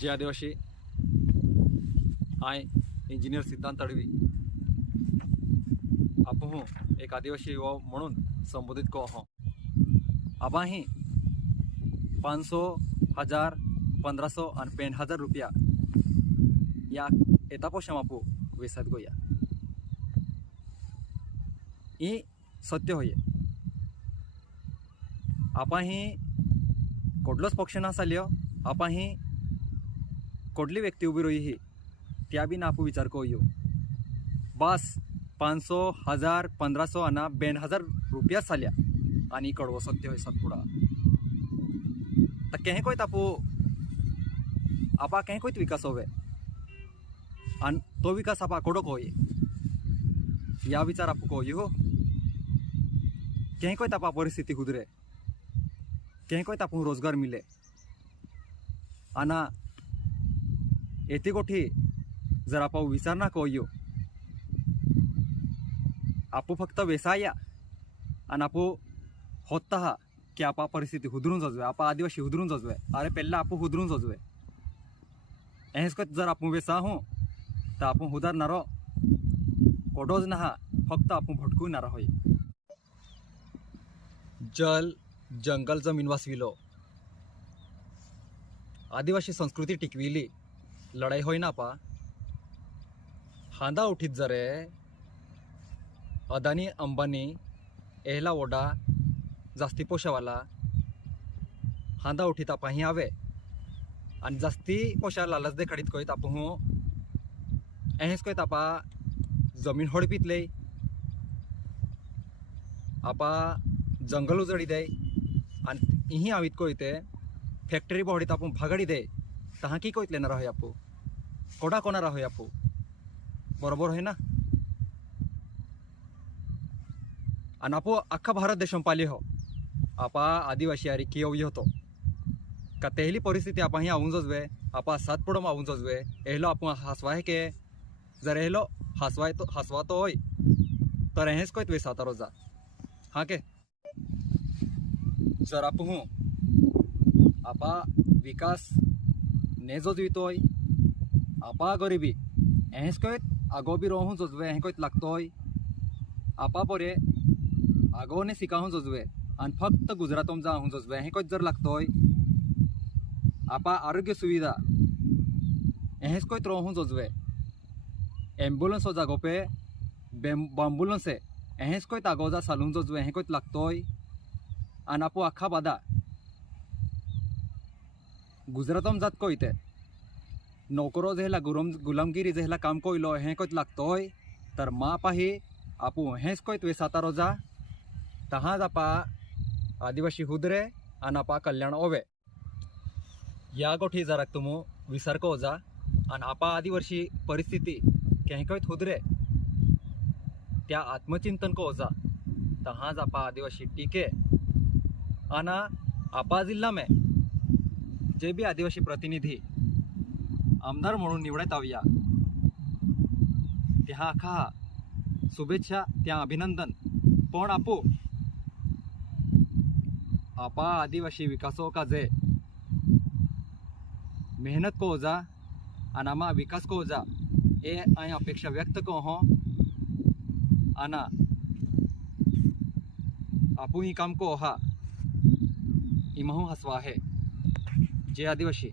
जे आदिवासी I engineer सिद्धांत अडवी आपण एक आदिवासी युवा म्हणून संबोधित को हो आबा ही 500, 1000, 1500 और 5000 रुपया या एता पोशम आपू वेसात गोया ई सत्य होय आपा ही कोडलोच पक्ष ना चाल्यो आपा ही कोडली व्यक्ती उभी रोई ही त्या बी ना आपू विचार को यो बस 500, 1000, 1500 आणि 2000 रुपया चाल्या आणि कडवो सत्य होय सतपुडा तर कहें कोई तापो आपा कहें कोई विकास होवे आणि तो विकास आपा कोडो को या विचार आपको को यो कहें कोई तापा परिस्थिती सुधरे कहें कोई तापू रोजगार मिले आना येथे कोठी जर आप विचार ना को यो आपू फक्त वेसाया आणि आपू होता हा की आपा परिस्थिती हुदरून जाजवे आपा आदिवासी हुदरून जाजवे अरे पहला आपू हुदरून जाजवे ऐस जर आपण वेसा हो तर आपण हुदारणारो कोडोज ना फक्त आपण भटकूनारा होय जल जंगल जमीन वाचविलो आदिवासी संस्कृती टिकविली लढाई होय ना पा हांदा उठीत जरे अदानी अंबानी एहला ओडा जास्ती पोशावाला हांदा उठीत आपा ही आवे आणि जास्ती पोशा लालच देखाडीत कोयत आपण हो एहेच कोयत आपा जमीन हडपीतले आपा जंगल उजडी दे आणि इही आवीत कोयते फॅक्टरी बॉडीत आपण भागाडी दे तहा की कोयतले ना राहोय आपू कोडा कोणा राहोय आपू बरोबर होय ना आणि आपो अख्खा भारत देशम पाली हो आपा आदिवासी आरी की येऊ होतो का तेहली परिस्थिती आपा ही आऊन जजवे आपा सात पडम आऊन जजवे एहलो आपण हसवाय के जर एहलो हसवा तो होय तर हेच कोयत वेसाता रोजा हाँ के जर आपण आपा विकास ने जजवितोय आपा गरिबी हेच कोयत आगो बी रोहून जजवे हे कोयत लागतोय आपा परे आगोने शिकाहून जजवे आणि फक्त गुजरातोम जाहून जजवे हे कोयत जर लागतोय आपा आरोग्य सुविधा हेच कोयत रोहून जजवे एम्बुलन्स हो जागो पे बांबुलन्स है हेच कोयत आगो जा सालून जजवे हे कोयत लागतोय आणि आपो आखा बादा गुजरातोम जात कोयते नोकरो जेहला गुलामगिरी जेहला काम कोयलो हे कोयत लागतोय तर मा पाही आपू हेच कोयत वेसाता रोजा तहाज आपा आदिवासी हुदरे आणि आपा कल्याण ओवे या गोठी जरा तुम विसर को जा आणि आपा आदिवासी परिस्थिती कहीं कोयत हुदरे त्या आत्मचिंतन को जा तहाज आपा आदिवासी टीके आना आपा जिल्हा में जे भी आदिवासी प्रतिनिधी आमदार म्हणून निवडत आव्या त्या आखा शुभेच्छा त्या अभिनंदन पण आपा आदिवासी विकासो का जे मेहनत को जा आणि आमा विकास को जा ए आई अपेक्षा व्यक्त को हो आना आपू ही काम को हा इमहू हसवा है जय आदिवासी।